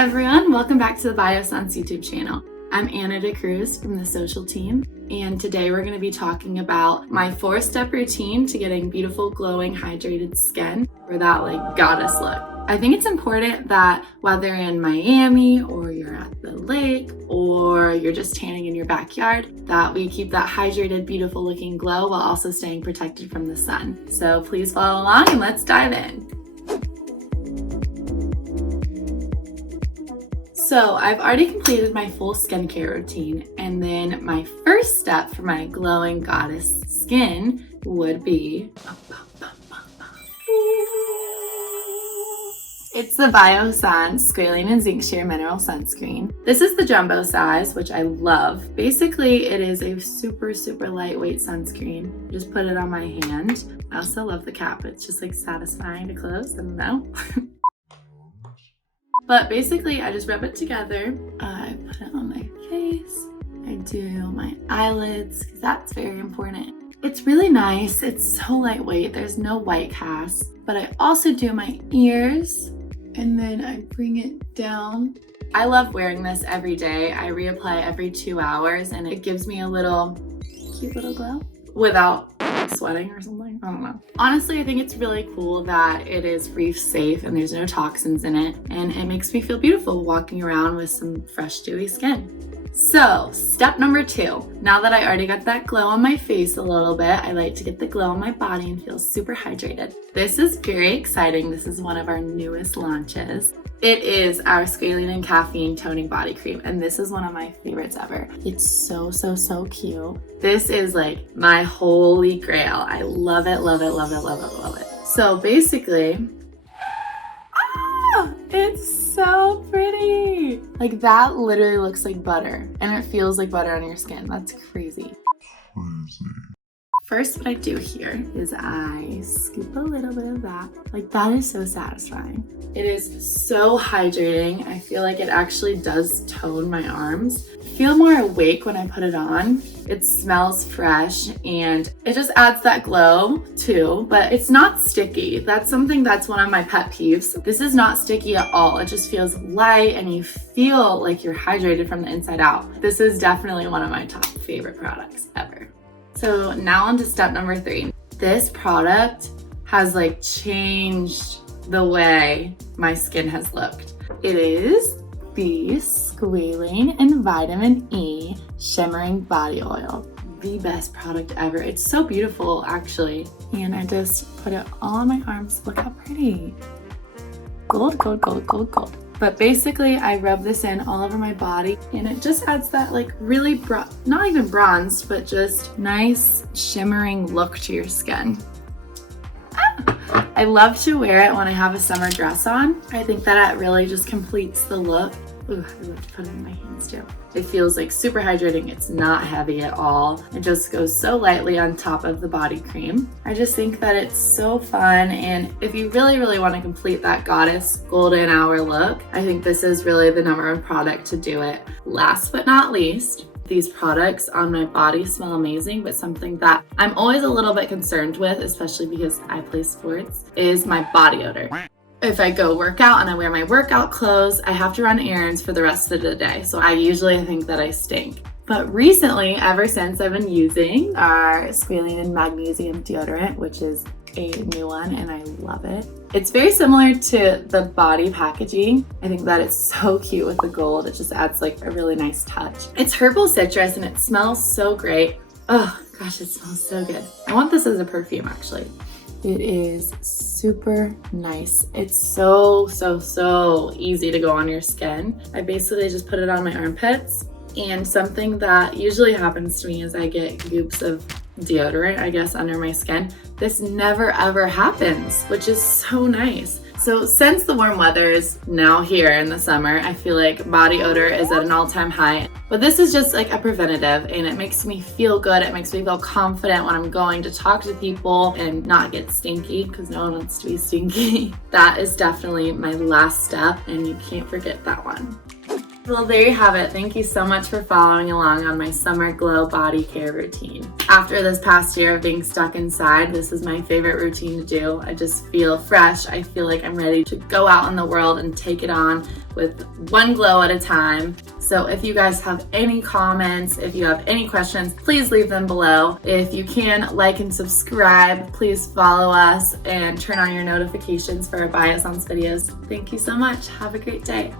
everyone, welcome back to the Biossance YouTube channel. I'm Anna DeCruz from the social team, and today we're going to be talking about my 4-step routine to getting beautiful, glowing, hydrated skin for that goddess look. I think it's important that whether you're in Miami or you're at the lake or you're just tanning in your backyard, that we keep that hydrated, beautiful looking glow while also staying protected from the sun. So please follow along and let's dive in. So I've already completed my full skincare routine, and then my first step for my glowing goddess skin would be it's the Biossance Squalane and Zinc Sheer Mineral Sunscreen. This is the jumbo size, which I love. Basically, it is a super lightweight sunscreen. Just put it on my hand. I also love the cap. It's just satisfying to close. I don't know. But basically, I just rub it together. I put it on my face. I do my eyelids, because that's very important. It's really nice. It's so lightweight. There's no white cast. But I also do my ears, and then I bring it down. I love wearing this every day. I reapply every 2 hours, and it gives me a cute little glow without sweating or something. I don't know. Honestly, I think it's really cool that it is reef safe and there's no toxins in it, and it makes me feel beautiful walking around with some fresh, dewy skin. So, step number 2. Now that I already got that glow on my face a little bit, I like to get the glow on my body and feel super hydrated. This is very exciting. This is one of our newest launches. It is our Squalane and Caffeine Toning Body Cream, and this is one of my favorites ever. It's so cute. This is my holy grail. I love it. So basically, it's so pretty. That literally looks like butter, and it feels like butter on your skin. That's crazy. First, what I do here is I scoop a little bit of that. That is so satisfying. It is so hydrating. I feel like it actually does tone my arms. I feel more awake when I put it on. It smells fresh, and it just adds that glow too, but it's not sticky. That's something that's one of my pet peeves. This is not sticky at all. It just feels light, and you feel like you're hydrated from the inside out. This is definitely one of my top favorite products ever. So now on to step number 3. This product has changed the way my skin has looked. It is the Squalane and Vitamin E Shimmering Body Oil. The best product ever. It's so beautiful actually. And I just put it all on my arms. Look how pretty. Gold. But basically, I rub this in all over my body, and it just adds that really not even bronzed, but just nice shimmering look to your skin. I love to wear it when I have a summer dress on. I think that it really just completes the look. Ooh, I love to put it in my hands too. It feels super hydrating. It's not heavy at all. It just goes so lightly on top of the body cream. I just think that it's so fun, and if you really want to complete that goddess golden hour look, I think this is really the #1 product to do it. Last but not least, these products on my body smell amazing, but something that I'm always a little bit concerned with, especially because I play sports, is my body odor. If I go work out and I wear my workout clothes, I have to run errands for the rest of the day. So I usually think that I stink. But recently, ever since, I've been using our Squalane and Magnesium deodorant, which is a new one, and I love it. It's very similar to the body packaging. I think that it's so cute with the gold. It just adds a really nice touch. It's herbal citrus, and it smells so great. Oh gosh, it smells so good. I want this as a perfume actually. It is super nice. It's so easy to go on your skin. I basically just put it on my armpits, and something that usually happens to me is I get goops of deodorant, I guess, under my skin. This never ever happens, which is so nice. So since the warm weather is now here in the summer, I feel like body odor is at an all-time high. But this is just a preventative, and it makes me feel good. It makes me feel confident when I'm going to talk to people and not get stinky, because no one wants to be stinky. That is definitely my last step, and you can't forget that one. Well, there you have it. Thank you so much for following along on my summer glow body care routine. After this past year of being stuck inside, this is my favorite routine to do. I just feel fresh. I feel like I'm ready to go out in the world and take it on with one glow at a time. So if you guys have any comments, if you have any questions, please leave them below. If you can, like and subscribe, please follow us and turn on your notifications for our Biossance videos. Thank you so much. Have a great day.